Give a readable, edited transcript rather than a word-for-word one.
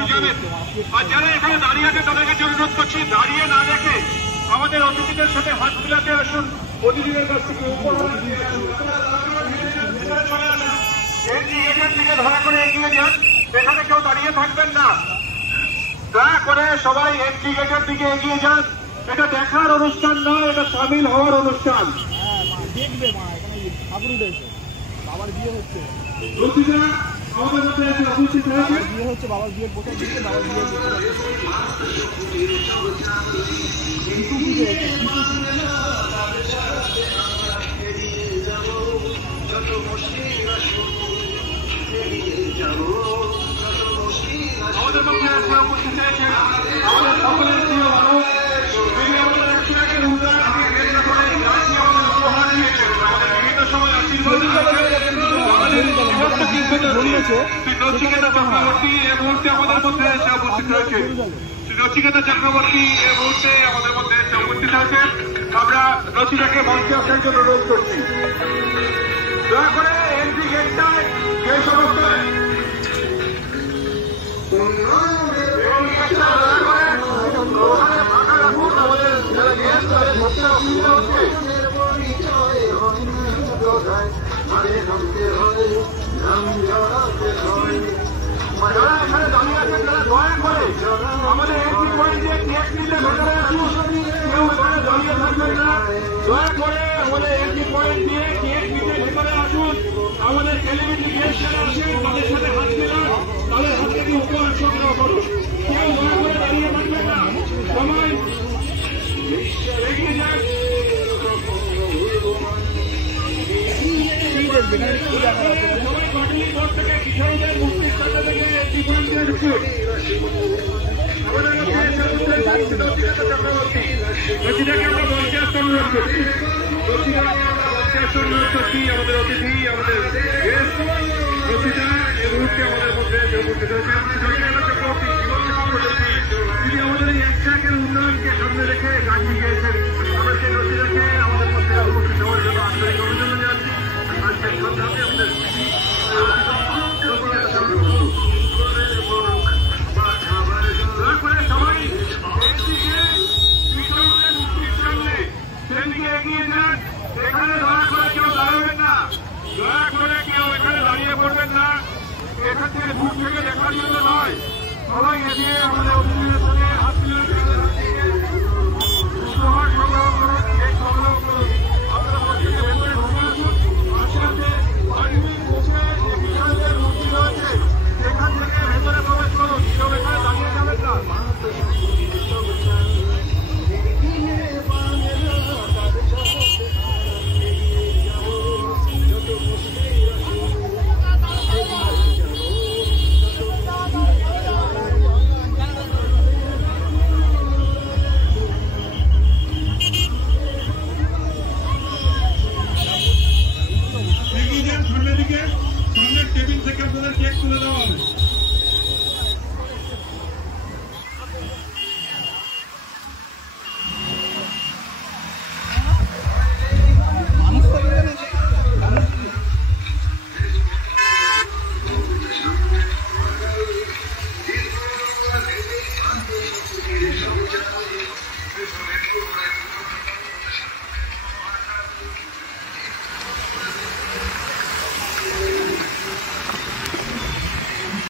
আপনি জানেন। আর যারা এখানে দাঁড়িয়ে আছে তাদের কাছে অনুরোধ করছি, দাঁড়িয়ে না রেখে আমাদের অতিথিদের সাথে হাত মিলাতে আসুন। অতিথিদের কাছ থেকে উপহার দিকে ধরা করে এগিয়ে যান, এখানে কেউ দাঁড়িয়ে থাকবেন না। দয়া করে সবাই এন্ট্রি গেটের দিকে এগিয়ে যান। এটা দেখার অনুষ্ঠান নয়, এটা সামিল হওয়ার অনুষ্ঠান। দেখবে মা, এখানে ঠাকুর উঠেছে, বাবার বিয়ে হচ্ছে, আমাদের মধ্যে এসে উপস্থিত হয়েছে। বিয়ে হচ্ছে, বাবার বিয়ের পোশাক দিচ্ছে, বাবার বিয়ে আমাদের মধ্যে এসে উপস্থিত হয়েছে আমাদের সকলের প্রিয় মানুষ, যিনি আমাদের একসাথে উন্নয়ন কেন্দ্র করে আমাদের উপহার দিয়েছেন, আমাদের বিভিন্ন সময় আশীর্বাদ চক্রবর্তী এই মুহূর্তে আমাদের মধ্যে এসে উপস্থিত হয়েছে। নচিকেতা চক্রবর্তী এই মুহূর্তে আমাদের মধ্যে এসে উপস্থিত হয়েছে। আমরা নচিতাকে মঞ্চে আসার জন্য অনুরোধ করছি। দয়া করে এন্ট্রি গেটটায় যে সমস্ত যারা এখানে দাঁড়িয়ে আছেন তারা দয়া করে আমাদের এন্ট্রি পয়েন্টে কেক নিতে ভেতরে আসুন। কেউ এখানে দাঁড়িয়ে থাকবেন না। দয়া করে আমাদের এন্ট্রি পয়েন্ট দিয়ে কেক নিতে ভেতরে আসুন। আমাদের সেলিব্রিটি গেস্ট যারা আছেন তাদের সাথে হাত মেলান, তাদের হাত থেকে উপহার সংগ্রহ করুন। কেউ দয়া করে দাঁড়িয়ে থাকবেন না, সবাই এগিয়ে যান। সবাই পার্টির পর থেকে কিশোরদের মুক্তির সাথে থেকে এন্ট্রি পয়েন্টে ঢুকুন। আমাদের মধ্যে এসে নচিকেতা চক্রবর্তী, নচিতাকে আমরা মঞ্চে আসতে অনুরোধ করছি। নচিতাকে আমরা মঞ্চে আসতে অনুরোধ করছি। আমাদের অতিথি, আমাদের গেস্ট নচিতা এই মুহূর্তে আমাদের মধ্যে এসে উপস্থিত হয়েছে। নচিকেতা চক্রবর্তী, জীবন চক্রবর্তী, তিনি আমাদের এই একটাকের উন্নয়নকে সামনে রেখে কাজ গিয়েছেন। আমরা সেই নচিতাকে আমাদের মধ্যে উপস্থিত হওয়ার জন্য আন্তরিক অভিনন্দন জানাচ্ছি। আজকের সন্ধ্যাতে আমাদের সবাই সেদিকে এগিয়ে যান। এখানে দয়া করে কেউ দাঁড়াবেন না, দয়া করে কেউ এখানে দাঁড়িয়ে পড়বেন না। এখান থেকে দূর থেকে দেখার জন্য নয়, সবাই এসে আমাদের অতিথিদের সাথে হাত মিলিয়ে উপহার সংগ্রহ করুন, কেক সংগ্রহ করুন। আপনারা মসজিদের ভেতরে ঢুকে আসুন। আশপাশে পারিবারিক বসে যে মূর্তি রয়েছে সেখান থেকে ভেতরে প্রবেশ করুন। কেউ এখানে দাঁড়িয়ে যাবেন না। সামনের টেবিল থেকে আপনাদের কেক তুলে দেওয়া হবে। This